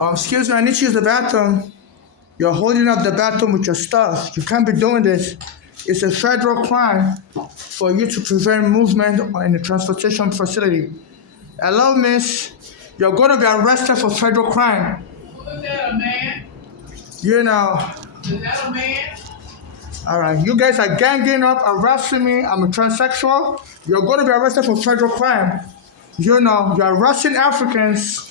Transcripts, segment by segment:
Excuse me, I need to use the bathroom. You're holding up the bathroom with your stuff. You can't be doing this. It's a federal crime for you to prevent movement in the transportation facility. Hello, miss. You're going to be arrested for federal crime. Was that a man? You know, Is that a man? all right. You guys are ganging up, arresting me. I'm a transsexual. You're going to be arrested for federal crime. You know, you're arresting Africans.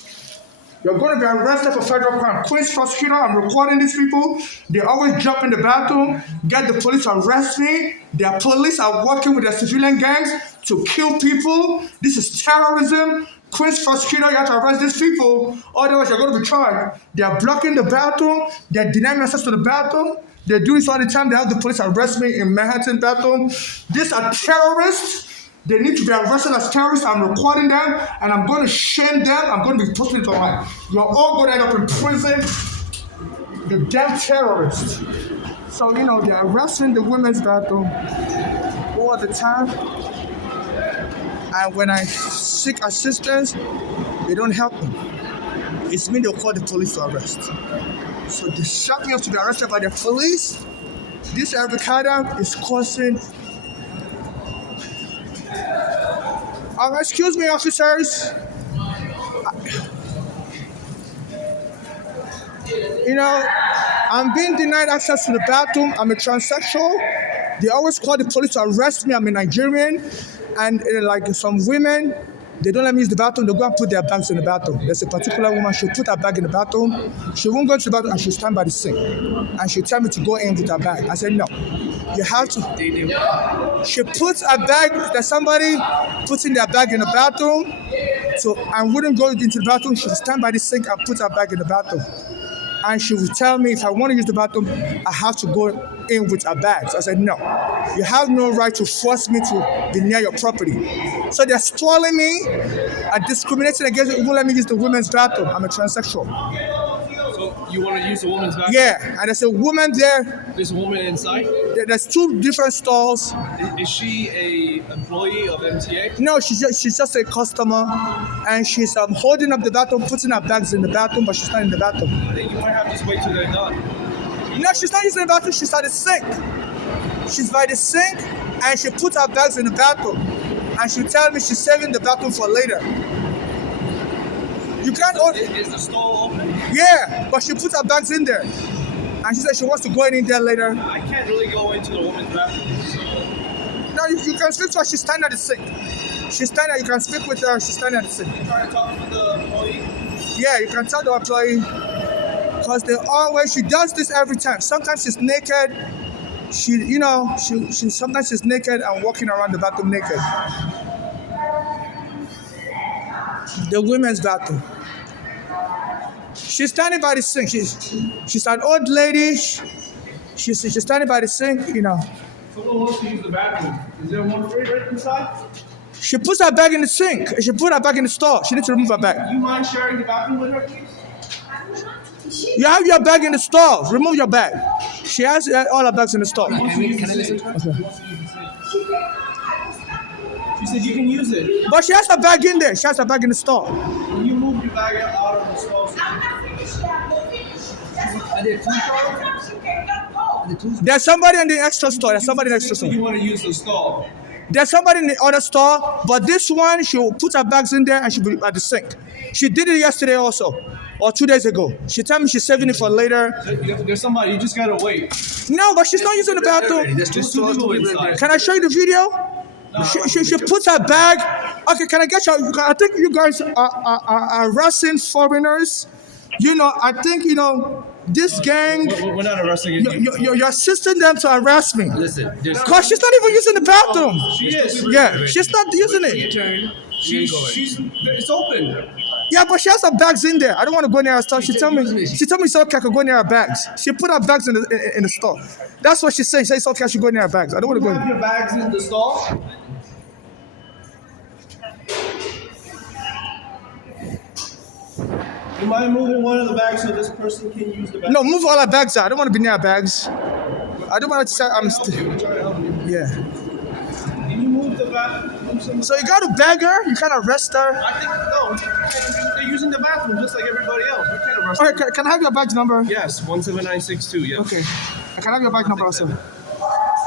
You're going to be arrested for federal crime. Queen's prosecutor, I'm recording these people. They always jump in the bathroom, get the police to arrest me. Their police are working with their civilian gangs to kill people. This is terrorism. Queen's prosecutor, you have to arrest these people. Otherwise, you're going to be charged. They are blocking the bathroom. They're denying access to the bathroom. They do this all the time. They have the police arrest me in Manhattan bathroom. These are terrorists. They need to be arrested as terrorists. I'm recording them and I'm going to shame them. I'm going to be posting it online. You're all going to end up in prison. The damn terrorists. So, you know, they're arresting the women's bathroom all the time. And when I seek assistance, they don't help me. It's me they'll call the police to arrest. So they shut me up to be arrested by the police. This avocado is causing. Excuse me, officers. You know, I'm being denied access to the bathroom. I'm a transsexual. They always call the police to arrest me. I'm a Nigerian. And like some women, they don't let me use the bathroom. They go and put their bags in the bathroom. There's a particular woman, she'll put her bag in the bathroom. She won't go into the bathroom and she'll stand by the sink. And she'll tell me to go in with her bag. I said, no. You have to. She puts a bag, there's somebody putting their bag in the bathroom. So I wouldn't go into the bathroom. She'll stand by the sink and put her bag in the bathroom. And she would tell me if I want to use the bathroom, I have to go in with her bags. I said, no. You have no right to force me to be near your property. So they're stalling me and discriminating against me, won't let me use the women's bathroom. I'm a transsexual. So you want to use the woman's bathroom? Yeah, and there's a woman there. There's a woman inside? There's two different stalls. Is she a employee of MTA? No, she's just a customer, and she's holding up the bathroom, putting her bags in the bathroom, but she's not in the bathroom. I think you might have to wait till they're done. No, she's not using the bathroom, she's at the sink. She's by the sink, and she puts her bags in the bathroom, and she'll tell me she's saving the bathroom for later. You can't order. Is the stall open? Yeah, but she puts her bags in there. And she said she wants to go in there later. I can't really go into the woman's bathroom. So. No, you can speak to her. She's standing at the sink. She's standing. You can speak with her. She's standing at the sink. You trying to talk to the employee? Yeah, you can tell the employee. Because they always, she does this every time. Sometimes she's naked. She sometimes she's naked and walking around the bathroom naked. The women's bathroom. She's standing by the sink. She's an old lady. She's standing by the sink, you know. Someone wants to use the bathroom. Is there one free right inside? She puts her bag in the sink. She put her bag in the stall. She needs to remove her bag. Do you mind sharing the bathroom with her, please? You have your bag in the stall. Remove your bag. She has all her bags in the stall. Can I listen to her? Okay. She said you can use it. But she has her bag in there. She has her bag in the stall. When you move your bag out of the stall, are there two stalls? There's somebody in the extra store. There's somebody in the extra store. You want to use the stall? There's somebody in the other store, but this one, she'll put her bags in there and she'll be at the sink. She did it yesterday also, or 2 days ago. She told me she's saving it for later. There's somebody, you just gotta wait. No, but she's not using the bathroom. There's two people inside. Can I show you the video? She puts her bag. Okay, can I get you? I think you guys are arresting foreigners. You know, I think, you know, this gang. We're not arresting you. You're assisting them to arrest me. Listen, because she's not even using the bathroom. She is. Yeah, she's not using it. It's open. Yeah, but she has her bags in there. I don't want to go near her store. She told me it's okay I could go near her bags. She put her bags in the store. That's what she's saying. She says it's okay I should go near her bags. I don't want to go. You have your bags in the stall? You mind moving one of the bags so this person can use the bag? No, move all her bags out. I don't want to be near her bags. I don't want to say I'm still. Yeah. Can you move the bag? So you got to beg her? You can't arrest her? I think, no, they're using the bathroom just like everybody else. We can't arrested. Okay, can I have your badge number? Yes, 17962. Yes. Okay. Can I have your badge number also?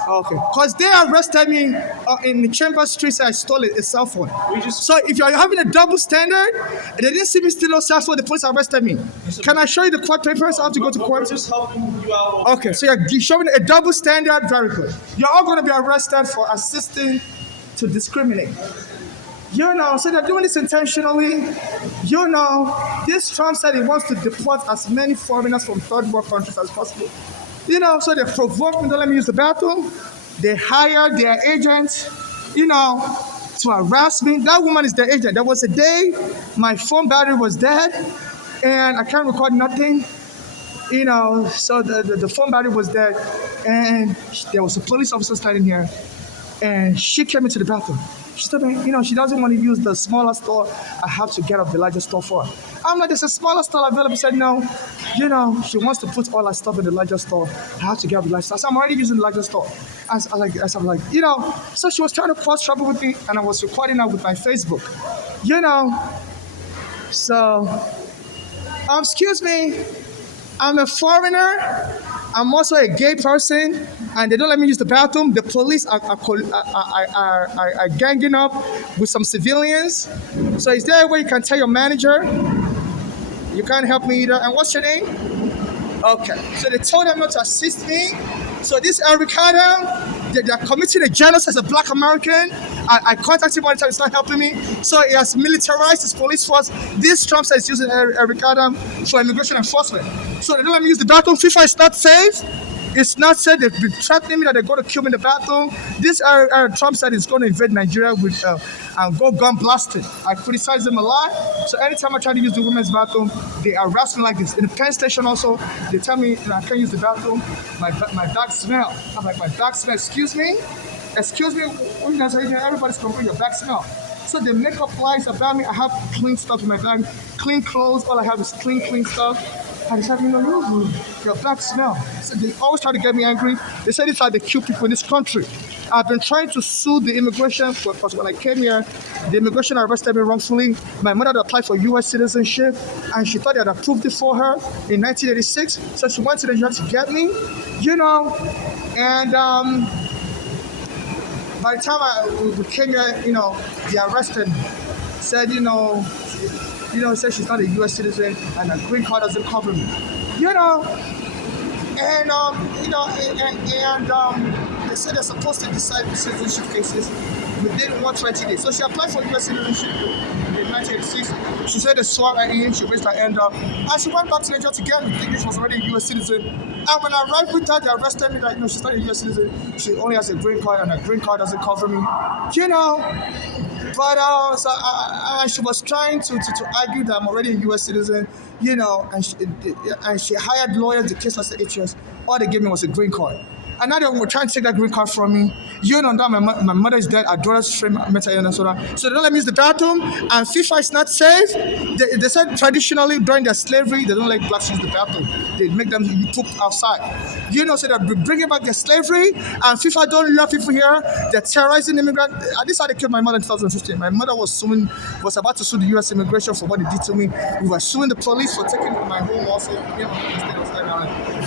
Okay. Because they arrested me in the Chambers Street, so I stole a cell phone. We just So if you're having a double standard, and they didn't see me steal no cell phone, the police arrested me. Can I show you the court papers? I have to go to we're court. just helping you out. Okay, so you're showing a double standard. Very good. You're all going to be arrested for assisting to discriminate. You know, so they're doing this intentionally. You know, this Trump said he wants to deport as many foreigners from third world countries as possible. You know, so they provoke me, don't let me use the bathroom. They hire their agents, you know, to harass me. That woman is the agent. There was a day my phone battery was dead and I can't record nothing. You know, so the phone battery was dead and there was a police officer standing here and she came into the bathroom. She told me, you know, she doesn't want to use the smaller store. I have to get up the larger store for her. I'm like, there's a smaller store available. She said, no, you know, she wants to put all her stuff in the larger store. I have to get up the larger store. So I'm already using the larger store. I'm like, you know, so she was trying to cause trouble with me and I was recording her with my Facebook. You know, so, excuse me, I'm a foreigner. I'm also a gay person, and they don't let me use the bathroom. The police are ganging up with some civilians. So is there a way you can tell your manager? You can't help me either. And what's your name? Okay. So they told them not to assist me. So this Eric Adam, they're committing a genocide as a black American. I contacted him all the time, it's not helping me. So he has militarized his police force. This Trump says he's using Eric Adam for immigration enforcement. So they don't let me use the bathroom. FIFA is not safe. It's not said. They've been threatening me that they're going to kill me in the bathroom. This Trump said he's going to invade Nigeria with and go gun blasting. I criticize them a lot. So anytime I try to use the women's bathroom, they harass me like this. In the Penn Station also, they tell me I can't use the bathroom. My dog smell. I'm like, my dog smell. Excuse me? You guys are here. Everybody's complaining your back smell. So they make up lies about me. I have clean stuff in my bag, clean clothes. All I have is clean stuff. And they said, you know, your back smell. So they always try to get me angry. They say these are the cute people in this country. I've been trying to sue the immigration because when I came here, the immigration arrested me wrongfully. My mother had applied for U.S. citizenship, and she thought they had approved it for her in 1986. So she went to the U.S. to get me, you know, and by the time we came here, you know, they arrested me. Said, said she's not a U.S. citizen and her green card doesn't cover me. You know, and they said they're supposed to decide citizenship cases within 120 days. So she applied for U.S. citizenship in 1986. She said they swore her in, she raised her hand up, and she went back to Nigeria to get me, thinking she was already a U.S. citizen. And when I arrived with her, they arrested me that, she's not a U.S. citizen. She only has a green card and her green card doesn't cover me. You know, but she was trying to argue that I'm already a U.S. citizen, you know, and she hired lawyers, the case was 8 years. All they gave me was a green card. And now they were trying to take that green card from me. You know, now my mother is dead. Our daughter's frame mental illness. So they don't let me use the bathroom. And FIFA is not safe. They said traditionally during their slavery, they don't let blacks use the bathroom. They make them poop outside. You know, so they're bringing back their slavery. And FIFA don't love people here. They're terrorizing immigrants. This is how they killed my mother in 2015. My mother was about to sue the U.S. immigration for what they did to me. We were suing the police for taking my home also.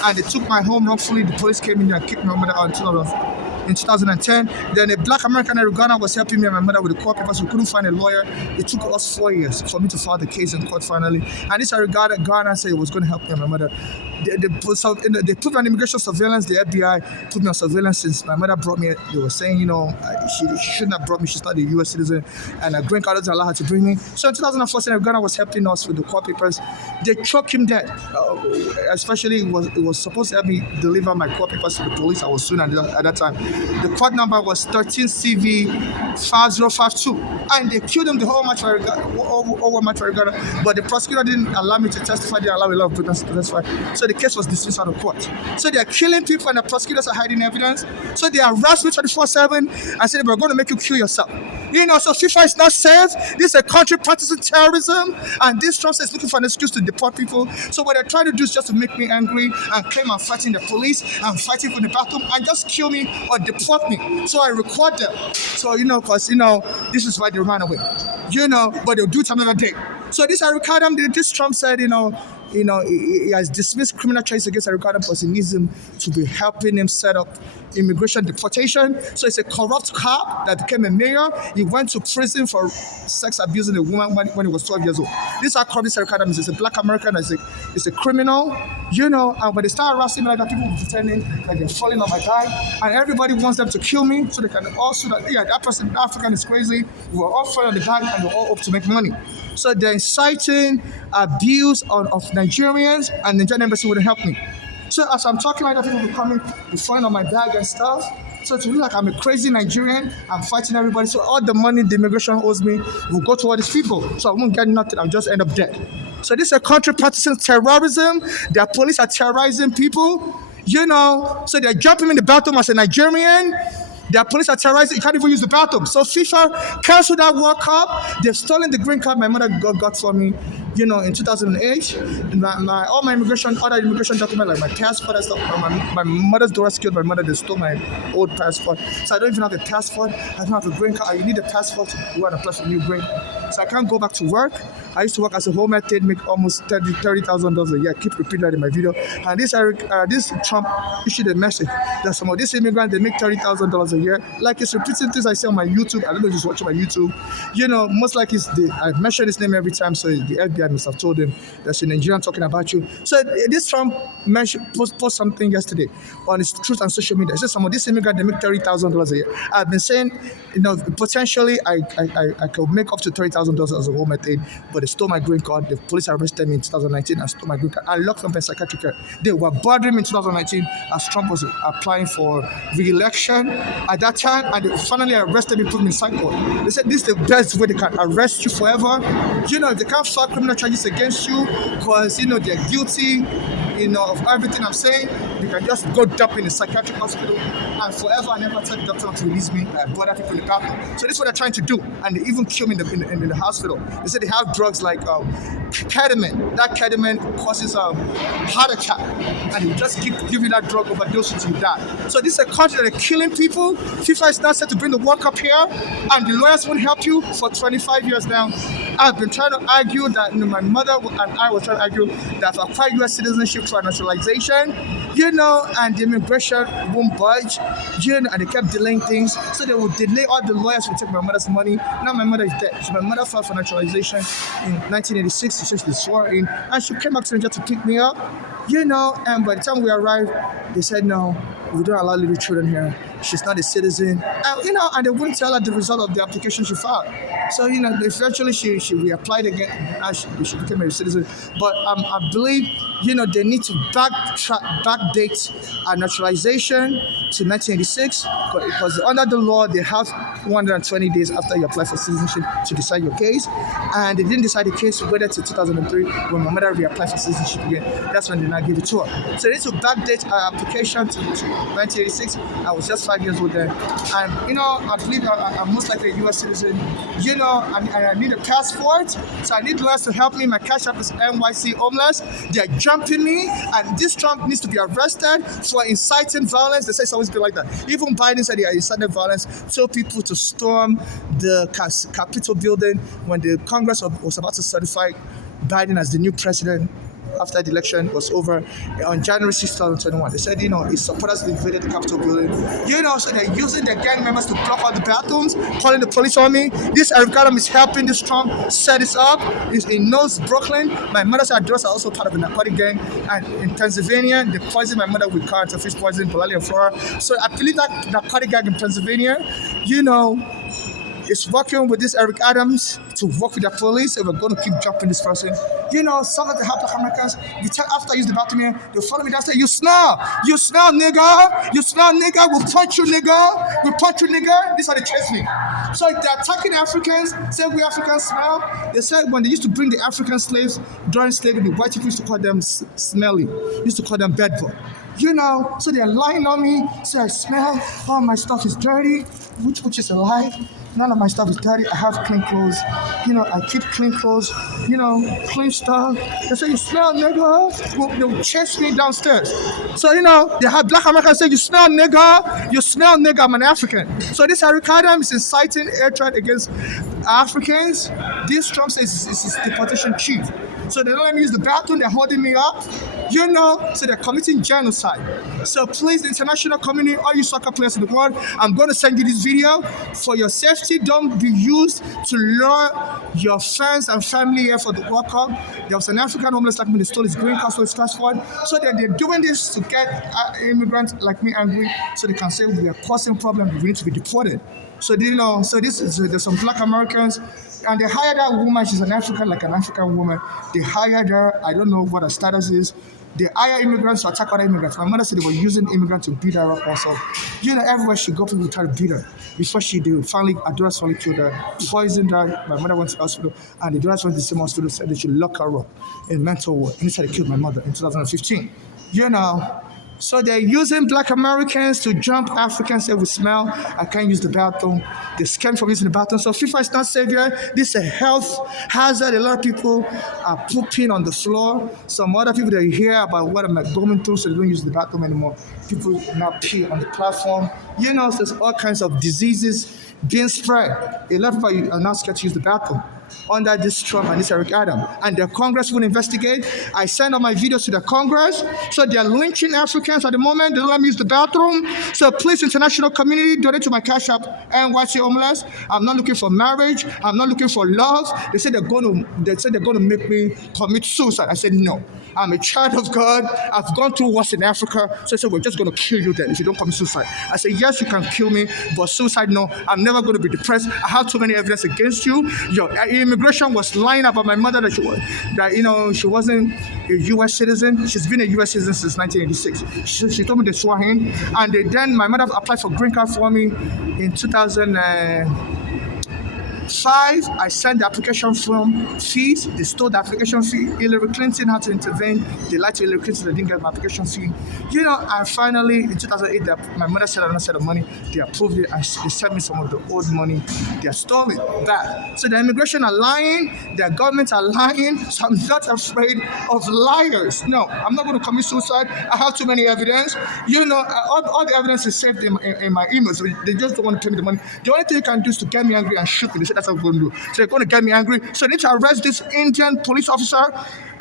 And they took my home wrongfully. The police came in there and kicked my mother out in 2010. Then a black American in Ghana was helping me and my mother with the court papers. We couldn't find a lawyer. It took us 4 years for me to file the case in court finally. And this I regarded Ghana said it was going to help me and my mother. They put me on immigration surveillance. The FBI put me on surveillance since my mother brought me. They were saying, she shouldn't have brought me. She's not a U.S. citizen, and her green card doesn't allow her to bring me. So in 2014, Ghana was helping us with the court papers. They choked him dead. Especially it was supposed to help me deliver my court papers to the police. I was suing at that time. The court number was 13 CV 5052, and they killed him the whole match for Ghana. But the prosecutor didn't allow me to testify. They allowed a lot of witnesses to testify. So the case was dismissed out of court. So they are killing people and the prosecutors are hiding evidence. So they harass me 24/7 and say we're going to make you kill yourself. So FIFA is not safe. This is a country practicing terrorism, and this Trump is looking for an excuse to deport people. So what they're trying to do is just to make me angry and claim I'm fighting the police, I'm fighting for the bathroom, and just kill me or deport me. So I record them. So because this is why they ran away. But they'll do it another day. So this I record them. This Trump said, he has dismissed criminal charges against Eric Adams because he needs him to be helping him set up immigration deportation. So it's a corrupt cop that became a mayor. He went to prison for sex abusing a woman when he was 12 years old. This is how corrupt Eric Adams is. A black American, is a criminal, and when they start harassing me like that, people pretending like they're falling on my back, and everybody wants them to kill me so they can also that that person, African, is crazy. We're all falling on the back and we're all up to make money. So they're inciting abuse of Nigerians, and the Nigerian embassy wouldn't help me. So as I'm talking like that, people will come in, be falling on my bag and stuff. So to me, like I'm a crazy Nigerian, I'm fighting everybody. So all the money the immigration owes me will go to all these people. So I won't get nothing, I'll just end up dead. So this is a country practicing terrorism. Their police are terrorizing people, So they're jumping in the bathroom as a Nigerian. Their police are terrorizing. You can't even use the bathroom. So FIFA canceled that World Cup. They've stolen the green card my mother got for me, in 2008. All my other immigration documents, like my passport and stuff. My mother's door killed my mother. They stole my old passport. So I don't even have a passport. I don't have a green card. You need a passport to go and apply for a new green card. So I can't go back to work. I used to work as a home aide, make almost $30,000 a year. I keep repeating that in my video. And this Trump issued a message that some of these immigrants, they make $30,000 a year. Like it's repeating things I say on my YouTube. I don't know if he's watching my YouTube. Most likely I mention his name every time, so the FBI must have told him there's a Nigerian talking about you. So this Trump post something yesterday on his Truth and Social Media. He said some of these immigrants, they make $30,000 a year. I've been saying, potentially I could make up to $30,000 as a home aide, but they stole my green card. The police arrested me in 2019 and stole my green card. I locked up in psychiatric care. They were bothering me in 2019 as Trump was applying for re-election at that time, and they finally arrested me, put me in psych ward. They said this is the best way they can arrest you forever. If they can't file criminal charges against you because they're guilty of everything I'm saying, they can just go dump in a psychiatric hospital and forever and ever tell the doctor to release me and bother people in the bathroom. So this is what they're trying to do, and they even kill me in the hospital. They said they have drugs like ketamine. That ketamine causes heart attack, and you just keep giving that drug overdose until you die. So this is a country that are killing people. FIFA is now set to bring the World Cup here, and the lawyers won't help you for 25 years now. I've been trying to argue that my mother and I were trying to argue that I've acquired U.S. citizenship through naturalization, and the immigration won't budge, and they kept delaying things. So they would delay. All the lawyers would take my mother's money. Now my mother is dead. So my mother filed for naturalization in 1986. She was sworn in, and she came back to Nigeria to pick me up, and by the time we arrived, they said no, we don't allow little children here. She's not a citizen, and they wouldn't tell her the result of the application she filed. So, eventually she reapplied again, and she became a citizen. But I believe, they need to backdate naturalization to 1986 because under the law, they have 120 days after you apply for citizenship to decide your case. And they didn't decide the case, we waited till 2003 when my mother reapplied for citizenship again. That's when they now give it to her. So they need to backdate our application to 1986. I was just 5 years old then. And, I believe I'm most likely a U.S. citizen. I need a passport, so I need lawyers to help me. My cash app is NYC homeless. They're jumping me, and this Trump needs to be arrested for inciting violence. They say it's always been like that. Even Biden said he incited violence, told people to storm the Capitol building when the Congress was about to certify Biden as the new president. After the election was over on January 6, 2021, they said, his supporters invaded the Capitol building. So they're using their gang members to block out the bathrooms, calling the police on me. This Eric Adams is helping this Trump set this up. He knows Brooklyn. My mother's address are also part of the narcotic gang. And in Pennsylvania, they poisoned my mother with fish poison, Bolali and Flora. So I believe that narcotic gang in Pennsylvania, is working with this Eric Adams to work with the police, and we're going to keep jumping this person. Some of the Black Americans, after I use the bathroom here, they follow me downstairs. You smell, nigga. We'll punch you, nigga. This is how they chase me. So they're attacking Africans, say we Africans smell. They said when they used to bring the African slaves during slavery, the white people used to call them smelly, used to call them bedbug. So they're lying on me, say I smell, all my stuff is dirty, which is a lie. None of my stuff is dirty. I have clean clothes. I keep clean clothes. Clean stuff. They say, you smell, nigga. Well, they will chase me downstairs. So, they have Black Americans say, you smell, nigga. You smell, nigga. I'm an African. So this Eric Adams is inciting hatred against Africans. This Trump says is his deportation chief. So they don't let me use the bathroom. They're holding me up. So they're committing genocide. So please, the international community, all you soccer players in the world, I'm going to send you this video for your safety. Don't be used to lure your friends and family here for the World Cup. There was an African homeless like me that stole his green card, so his passport. So they're doing this to get immigrants like me angry, so they can say we are causing problems. We need to be deported. So there's some black Americans, and they hired that woman. She's an African, like an African woman. They hired her. I don't know what her status is. They hire immigrants to attack other immigrants. My mother said they were using immigrants to beat her up also. Everywhere she go, people try to beat her. Before Adoras finally killed her. Poisoned her. My mother went to the hospital, and the Adoras went to the same hospital, said they should lock her up in mental ward. And they killed my mother in 2015. So they're using black Americans to jump Africans say we smell. I can't use the bathroom. They scam from using the bathroom. So FIFA is not safe here. This is a health hazard. A lot of people are pooping on the floor. Some other people that hear about what I'm going through, so they don't use the bathroom anymore. People now pee on the platform. So there's all kinds of diseases being spread. A lot of people are now scared to use the bathroom under this Trump and this Eric Adams. And the Congress will investigate. I send all my videos to the Congress. So they're lynching Africans at the moment. They don't let me use the bathroom. So please, international community, donate to my Cash App, NYC Homeless. I'm not looking for marriage. I'm not looking for love. They said they're going to make me commit suicide. I said no. I'm a child of God. I've gone through wars in Africa. So I said, we're just going to kill you then if you don't commit suicide. I said, yes, you can kill me, but suicide, no. I'm never going to be depressed. I have too many evidence against you. Your immigration was lying about my mother that she wasn't a U.S. citizen. She's been a U.S. citizen since 1986. She told me they swore in. And then my mother applied for green card for me in 2005. I sent the application form fees. They stole the application fee. Hillary Clinton had to intervene. They lied to Hillary Clinton. They didn't get my application fee. And finally, in 2008, my mother said another set of money. They approved it, and they sent me some of the old money. They are stolen back. So the immigration are lying. Their governments are lying. So I'm not afraid of liars. No, I'm not going to commit suicide. I have too many evidence. All the evidence is saved in my emails. So they just don't want to pay me the money. The only thing you can do is to get me angry and shoot me. They said that's what we're going to do. So they're going to get me angry. So they need to arrest this Indian police officer,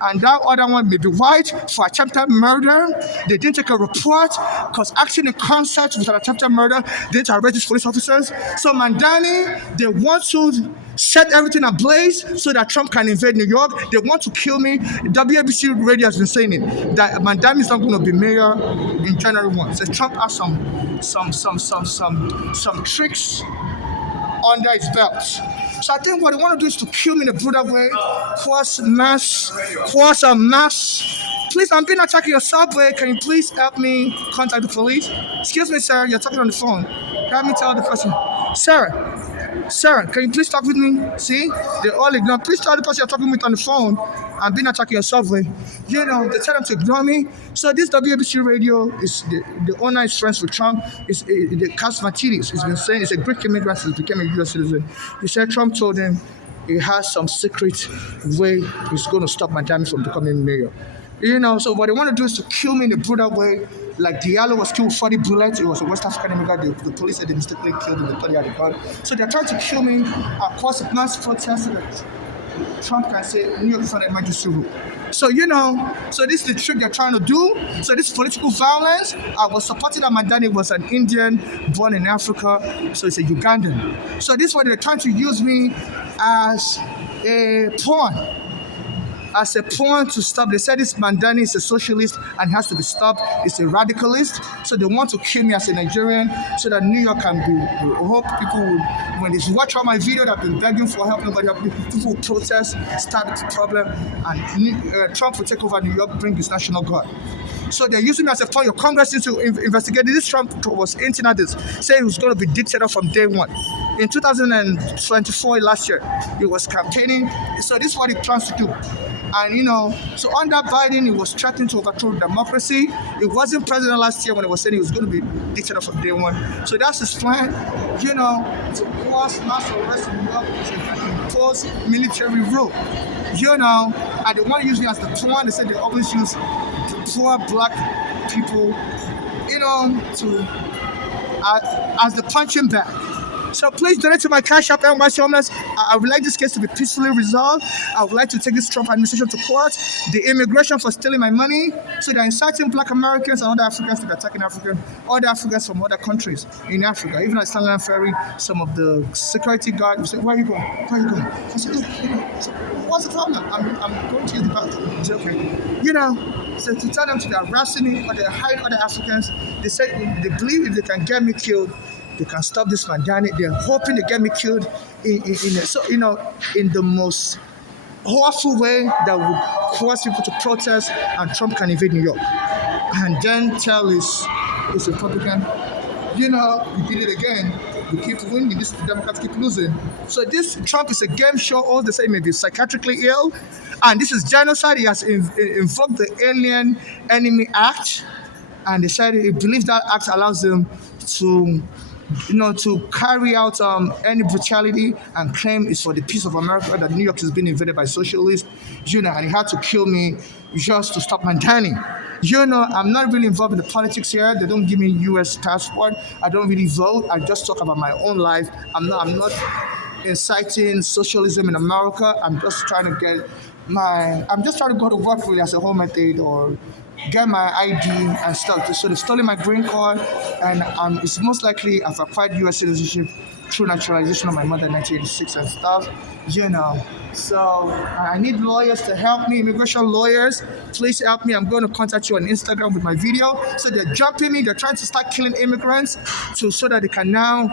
and that other one may be white for attempted murder. They didn't take a report because acting in concert with an attempted murder, they need to arrest these police officers. So Mandani, they want to set everything ablaze so that Trump can invade New York. They want to kill me. WABC radio has been saying it, that Mandani is not going to be mayor in January 1. So Trump has some tricks under his belt. So I think what they want to do is to kill me in a brutal way, cause a mass. Please, I'm being attacked in your subway. Can you please help me contact the police? Excuse me, sir, you're talking on the phone. Let me tell the person. Sir, can you please talk with me? See? They all ignore. Please tell the person you're talking with on the phone. I'm being attacked in your subway. They tell them to ignore me. So this WABC radio is the owner is friends with Trump. It's the Kasmatides. He's been saying he's a Greek immigrant who became a U.S. citizen. He said Trump told him he has some secret way he's going to stop Mandani from becoming mayor. So what they want to do is to kill me in a brutal way. Like Diallo was killed with 40 bullets. It was a West African immigrant. The police said they mistakenly killed him. They thought he had a gun. So they're trying to kill me. Cause a mass protest so that Trump can say New York is not an emergency rule. So so this is the trick they're trying to do. So this political violence. I was supporting that Mandani was an Indian born in Africa, so it's a Ugandan. So this is what they're trying to use me as a pawn. To stop. They said this Mandani is a socialist and has to be stopped. It's a radicalist. So they want to kill me as a Nigerian so that New York can be. I hope people will, when they watch all my videos, I've been begging for help, nobody help me. People will protest, start the problem, and Trump will take over New York, bring his National Guard. So they're using me as a pawn. Your Congress needs to investigate. This Trump was hinting at this, saying he was going to be dictator from day one. In 2024, last year, he was campaigning. So this is what he plans to do. And so under Biden, he was threatening to overthrow democracy. He wasn't president last year when he was saying he was going to be dictator from day one. So that's his plan, to cause mass arrest in New York, to impose military rule. And they want to use me as the pawn. They said they always use poor black people, as the punching bag. So please donate to my Cash App, NYC Homeless. I would like this case to be peacefully resolved. I would like to take this Trump administration to court. The immigration for stealing my money. So they're inciting Black Americans and other Africans to be attacking other Africans from other countries in Africa. Even at Stanland Ferry, some of the security guards will say, "Where are you going? Where are you going?" I said, "Look, so what's the problem? I'm going to use the bathroom." He said, "Okay." So to tell them to be harassing me or they're hiding other Africans, they say they believe if they can get me killed, they can stop this pandemic. They're hoping they get me killed in the most awful way that would cause people to protest and Trump can invade New York. And then tell his Republican, you did it again. We keep winning, this Democrats keep losing. So this Trump is a game show. All they say may be psychiatrically ill. And this is genocide. He has invoked the Alien Enemy Act. And they said he believes that act allows them to carry out any brutality and claim it's for the peace of America that New York has been invaded by socialists, and he had to kill me just to stop Mandani. I'm not really involved in the politics here. They don't give me U.S. passport. I don't really vote. I just talk about my own life. I'm not inciting socialism in America. I'm just trying to go to work really as a homemade aide or get my ID and stuff. So they stole my green card, and it's most likely I've acquired U.S. citizenship through naturalization of my mother in 1986 and stuff. So I need lawyers to help me, immigration lawyers. Please help me. I'm going to contact you on Instagram with my video. So they're jumping me. They're trying to start killing immigrants so that they can now,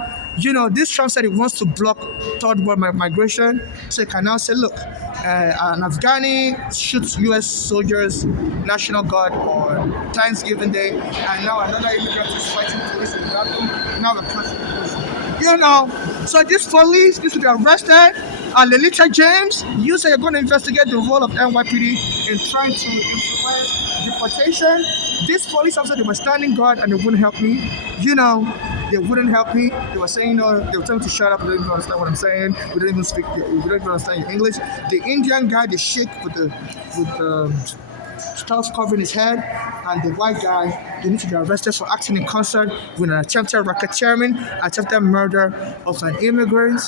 this Trump said he wants to block third world migration. So he can now say, look, an Afghani shoots U.S. soldiers, National Guard on Thanksgiving Day, and now another immigrant is fighting police in the bathroom. Now we're canceling police. So this police needs to be arrested. And Lelita James, you say you're going to investigate the role of NYPD in trying to influence deportation. This police officer, they were standing guard and they wouldn't help me. They wouldn't help me. They were saying, they were telling me to shut up. They didn't even understand what I'm saying. We don't even understand your English. The Indian guy, the sheikh with the stuff covering his head, and the white guy, they need to be arrested for acting in concert with an attempted racketeering, attempted murder of an immigrant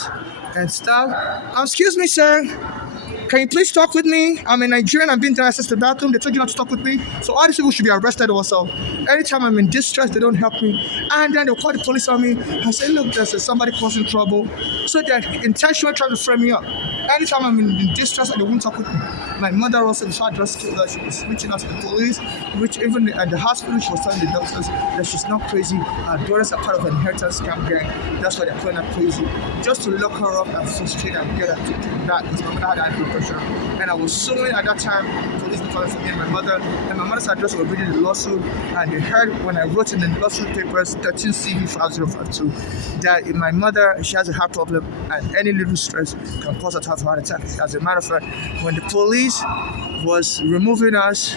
and stuff. Excuse me, sir. Can you please talk with me? I'm a Nigerian. I've been to access the bathroom. They told you not to talk with me. So all these people should be arrested also. Anytime I'm in distress, they don't help me. And then they'll call the police on me and say, look, there's somebody causing trouble. So they're intentionally trying to frame me up. Anytime I'm in distress and they won't talk with me. My mother also, before I just killed her, she was reaching out to the police, which even at the hospital, she was telling the doctors that she's not crazy. Her daughters are part of an inheritance scam gang. That's why they're calling her crazy. Just to lock her up and frustrate her and get her to do that. Because my mother had high blood pressure. And I was suing at that time, police were calling for me and my mother. And my mother's address was reading the lawsuit. And they heard when I wrote in the lawsuit papers, 13 CV 5052, that my mother, she has a heart problem and any little stress can cause her to have a heart attack. As a matter of fact, when the police was removing us,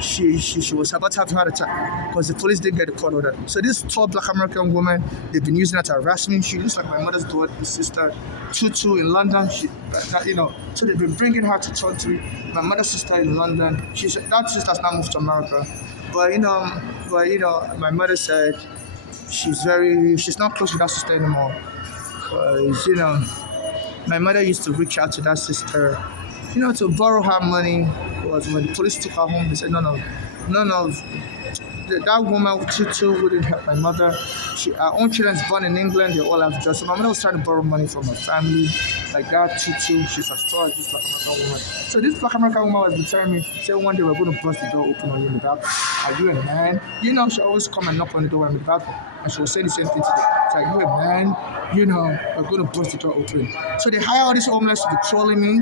she was about to have a heart attack because the police didn't get the court order. So this tall Black American woman, they've been using her to harass me. She looks like my mother's daughter, sister, Tutu in London. So they've been bringing her to talk to my mother's sister in London. That sister's now moved to America. But my mother said she's not close with that sister anymore. Because, my mother used to reach out to that sister, to borrow her money. Was when the police took her home, they said, no. That woman, Tutu, wouldn't help my mother. Her own children's born in England, they all have jobs. So my mother was trying to borrow money from her family. Like that, Tutu, she's a story, this Black American woman. So this Black American woman was telling me, say one day we're going to bust the door open on you in the bathroom. Are you a man? She always come and knock on the door in the bathroom. And she was saying the same thing today. It's like, you a man? We're going to bust the door open. So they hire all these homeless to be trolling me.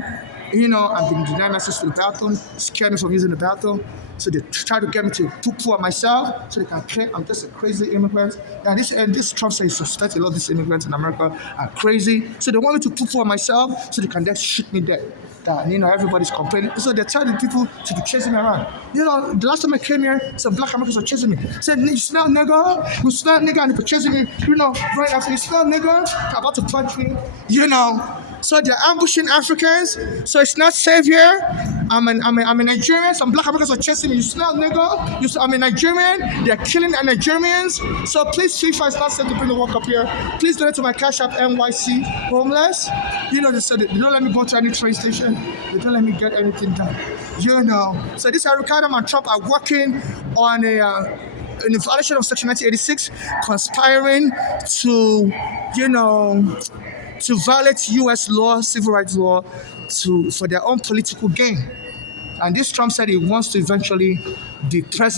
I've been denying access to the bathroom, scare me from using the bathroom. So they try to get me to poo-poo on myself so they can claim I'm just a crazy immigrant. And this Trump says he suspects a lot of these immigrants in America are crazy. So they want me to poo-poo on myself so they can just shoot me dead. That, everybody's complaining. So they're telling people to be chasing me around. The last time I came here, some Black Americans were chasing me. Said, you smell nigger? You smell nigger? And they were chasing me, right after, you smell nigger? About to punch me, So they're ambushing Africans. So it's not safe here. I'm a Nigerian. Some black Americans are chasing me. You smell, nigga? I'm a Nigerian. They're killing the Nigerians. So please, FIFA is not safe to bring the work up here. Please donate to my Cash App NYC Homeless. You know, they said they don't let me go to any train station. They don't let me get anything done. You know. So this Ricardo and Trump are working on in the violation of Section 1986, conspiring to, to violate U.S. law, civil rights law, for their own political gain. And this Trump said he wants to eventually be president.